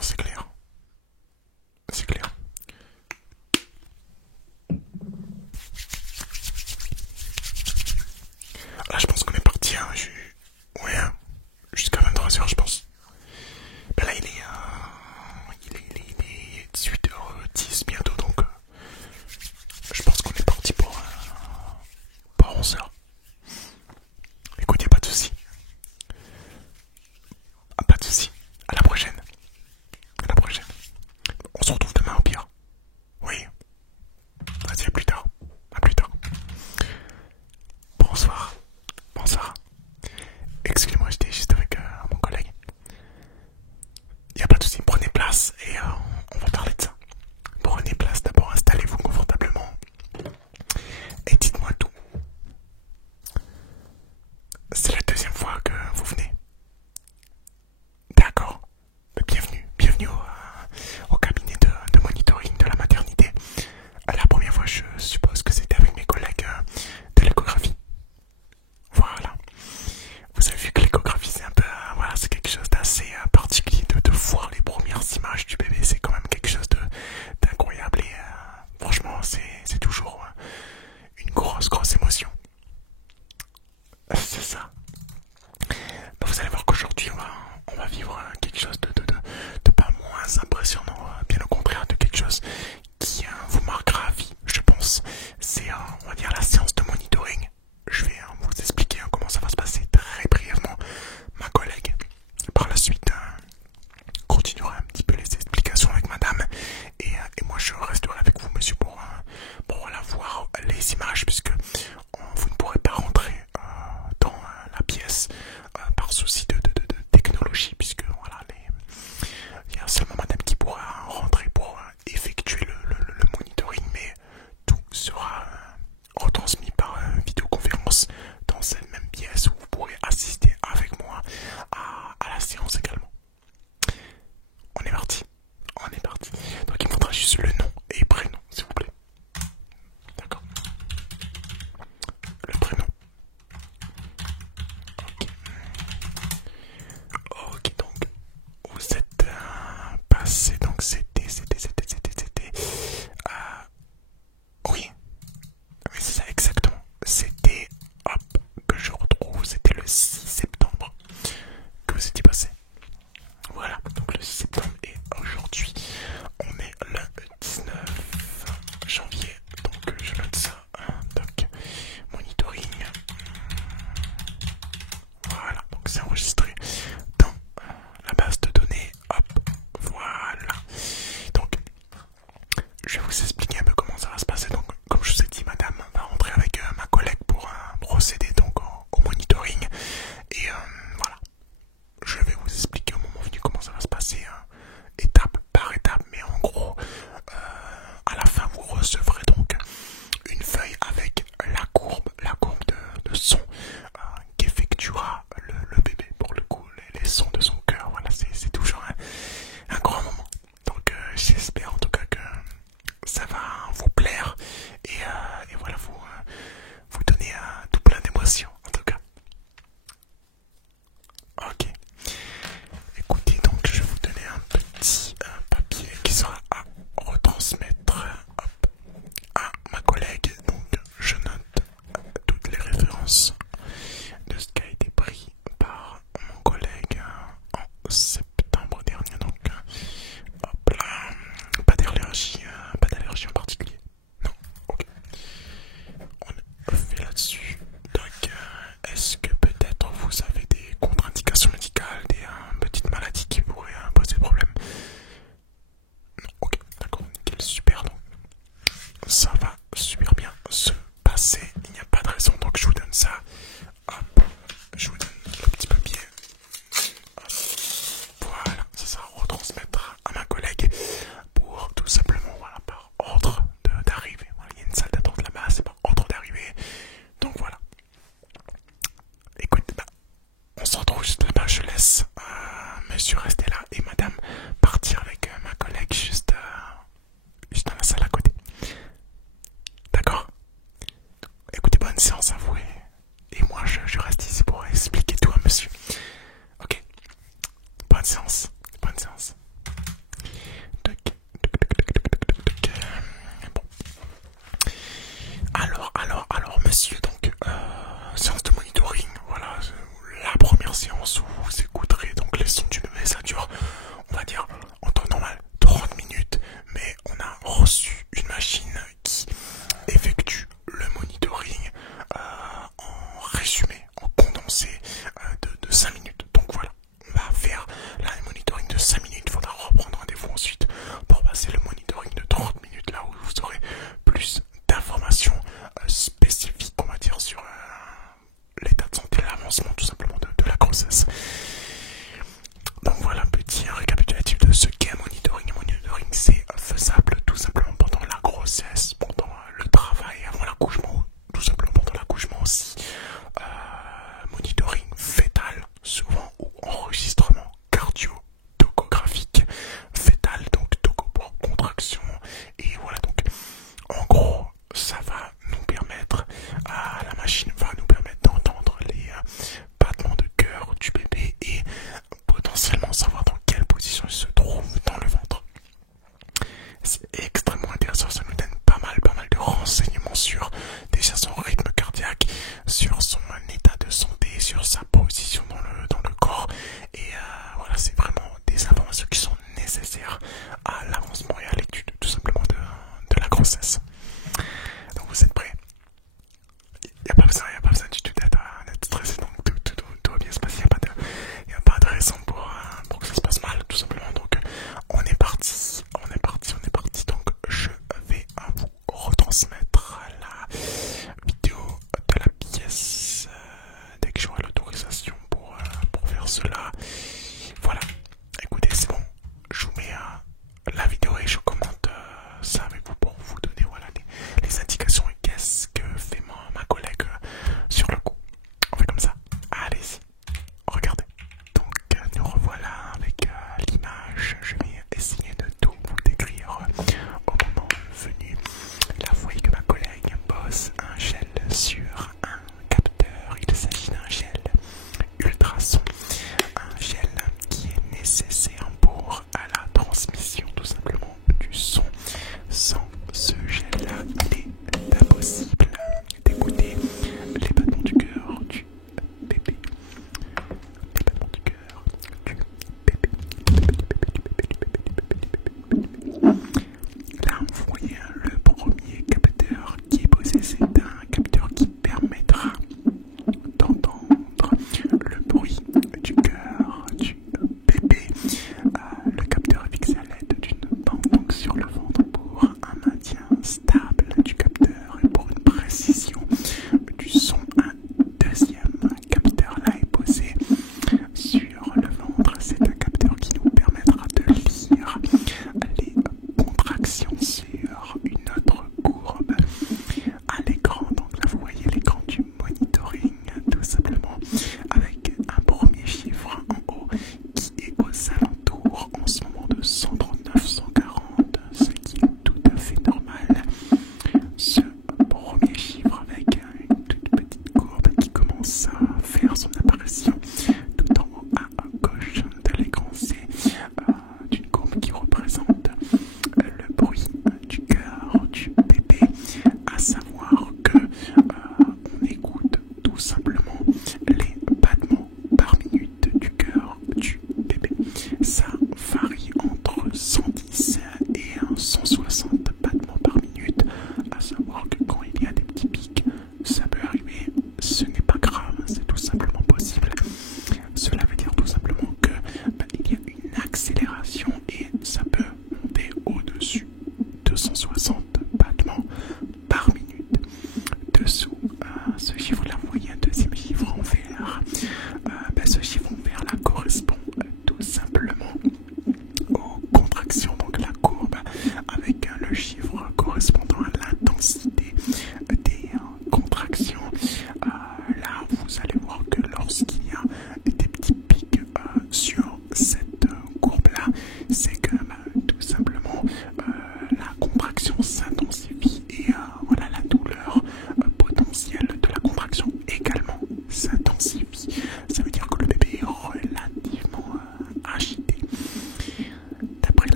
c'est clair. C'est clair. Là, je pense qu'on est parti, hein. Ouais, hein, jusqu'à 23h, je pense. Ben là, il est 18h10 bientôt, donc je pense qu'on est parti pour 11h. Écoute, y a pas de soucis. Ah, pas de soucis. À la prochaine. À la prochaine. On se retrouve demain au pire. Oui. Vas-y, à plus tard. À plus tard. Bonsoir. Bonsoir. Excusez-moi, j'étais juste avec mon collègue. Y a pas de soucis. Prenez place et on va parler de ça. Prenez place d'abord, installez-vous confortablement. Et dites-moi tout. C'est la deuxième fois que vous venez. D'accord. Bienvenue. Bienvenue au cabinet de monitoring de la maternité. La première fois, je suppose que c'était avec mes collègues de l'échographie. Voilà. Vous avez vu que l'échographie, c'est un peu... voilà, c'est quelque chose d'assez particulier de voir les premières images du bébé. C'est quand même quelque chose d'incroyable. Et franchement, c'est toujours une grosse émotion. C'est ça. Bah, vous allez voir qu'aujourd'hui, on va vivre quelque chose de pas moins impressionnant. Bien au contraire, de quelque chose qui vous marquera à vie, je pense. C'est, on va dire, la séance de monitoring. Je vais vous expliquer comment ça va se passer très brièvement. Ma collègue, par la suite, continuera un petit peu les explications avec madame. Et moi, je resterai avec vous, monsieur, pour voilà, voir les images, puisque vous ne pourrez pas rentrer dans la pièce par souci de technologie, puisque voilà, il y a seulement madame qui pourra rentrer pour effectuer le monitoring, mais tout sera retransmis par vidéoconférence dans cette même pièce où vous pourrez assister avec moi à la séance également. On est parti. On est parti. Donc il me faudra juste le nom et prénom, s'il vous plaît. D'accord. Le prénom. Ok, donc vous êtes passé, donc c'était. Oui, oui c'est ça exactement. C'était, hop, que je retrouve, c'était le 6 septembre que vous étiez passé. Voilà, donc le 6 septembre et aujourd'hui, on est le 19 janvier, donc je note ça, donc monitoring. Voilà, donc c'est enregistré dans la base de données. Hop, voilà. Donc, je vais vous expliquer un peu comment ça va se passer. Donc, comme je vous ai dit, madame va rentrer avec ma collègue pour procéder donc au monitoring. Et voilà, je vais vous expliquer au moment venu comment ça va se passer, étape par étape. Mais en gros, à la fin, vous recevrez donc une feuille avec la courbe de son qu'effectuera le bébé. Pour le coup, les sons de son cœur, voilà, c'est toujours un grand moment. Donc j'espère en tout cas que ça va vous plaire et voilà, vous donner tout plein d'émotions en tout cas. Ok. Écoutez, donc je vais vous donner un petit papier qui sera à retransmettre, hop, à ma collègue. Donc je note toutes les références de ce qui a été pris par mon collègue en septembre dernier. Donc hop là, pas d'allergie en particulier. Non, ok. On fait là-dessus. Donc est-ce que peut-être vous avez des contre-indications médicales, des petites maladies qui pourraient poser problème? Non, ok, d'accord, nickel, super. Donc ça va super bien se passer, il n'y a pas de raison, donc je vous donne ça. Hop, je vous donne le petit papier. Hop. Voilà, ça sera à retransmettre à ma collègue pour tout simplement, voilà, par ordre d'arrivée. Voilà, il y a une salle d'attente là-bas, c'est par ordre d'arrivée. Donc voilà. Écoute, on se retrouve juste là-bas, je laisse monsieur rester là et madame partir avec ma collègue juste dans la salle à côté. D'accord? Écoutez, bonne séance à vous et moi je reste ici pour expliquer tout à monsieur. Ok? Bonne séance. Bonne séance.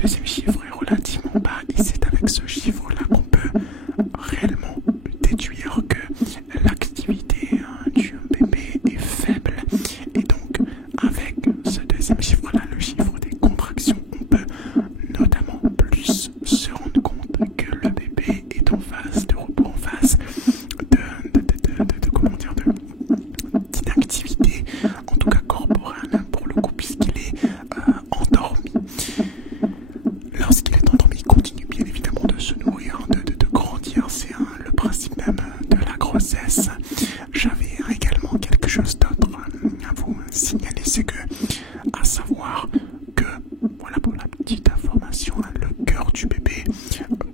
deuxième chiffre est relativement bas et c'est avec ce chiffre-là qu'on peut réellement déduire que l'activité du bébé est faible. Et donc, avec ce deuxième chiffre-là, le chiffre des contractions, on peut notamment plus se rendre compte que le bébé est en phase de repos, en phase comment dire, d'inactivité, en tout cas corporelle pour le coup, puisqu'il est endormi. Lorsqu'il est endormi, il continue bien évidemment de se nourrir, de grandir. C'est le principe même de la grossesse. J'avais également quelque chose d'autre à vous signaler, c'est que, à savoir que, voilà pour la petite information, le cœur du bébé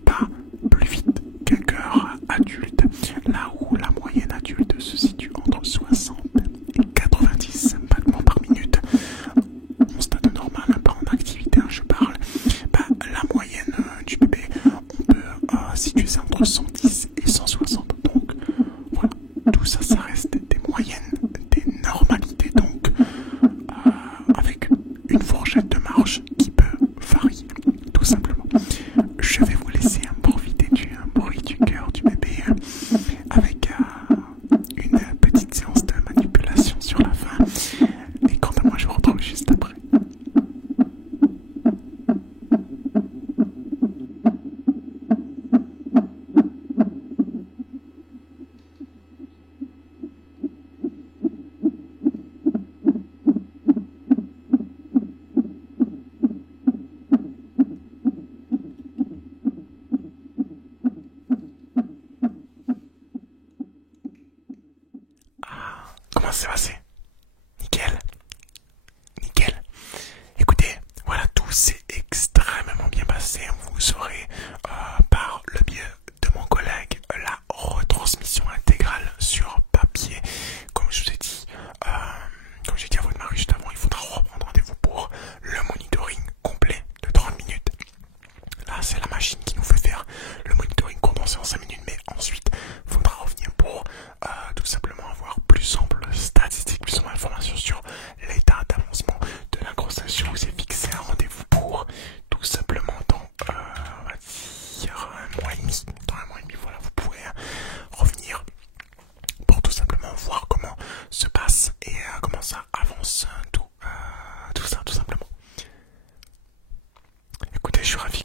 bat plus vite qu'un cœur adulte, là où la moyenne adulte se situe entre 60 et 90 battements par minute. En stade normal, pas en activité, je parle. La moyenne du bébé, on peut situer ça entre 110 et 160. Donc voilà, tout ça, ça reste des moyennes, des normalités, donc avec une fourchette de marge qui peut varier, tout simplement. Je vais vous laisser profiter du bruit du cœur du bébé avec une petite séance de manipulation sur la fin. Et quant à moi, je vous retrouve juste après. Comment ça s'est passé? Nickel. Nickel. Écoutez, voilà, tout s'est extrêmement bien passé. Vous aurez par le biais de mon collègue la retransmission intégrale sur papier. Comme je vous ai dit, comme j'ai dit à votre mari juste avant, il faudra reprendre rendez-vous pour le monitoring complet de 30 minutes. Là, c'est la machine qui nous fait faire le monitoring condensé en 5 minutes, mais ensuite, il faudra revenir pour tout simplement avoir plus ample statistique, plus ample information sur l'état d'avancement de la grossesse. Je vous ai fixé un rendez-vous pour tout simplement dans, on va dire, un mois et demi. Dans un mois et demi, voilà, vous pouvez revenir pour tout simplement voir comment se passe et comment ça avance, tout ça, tout simplement. Écoutez, je suis ravi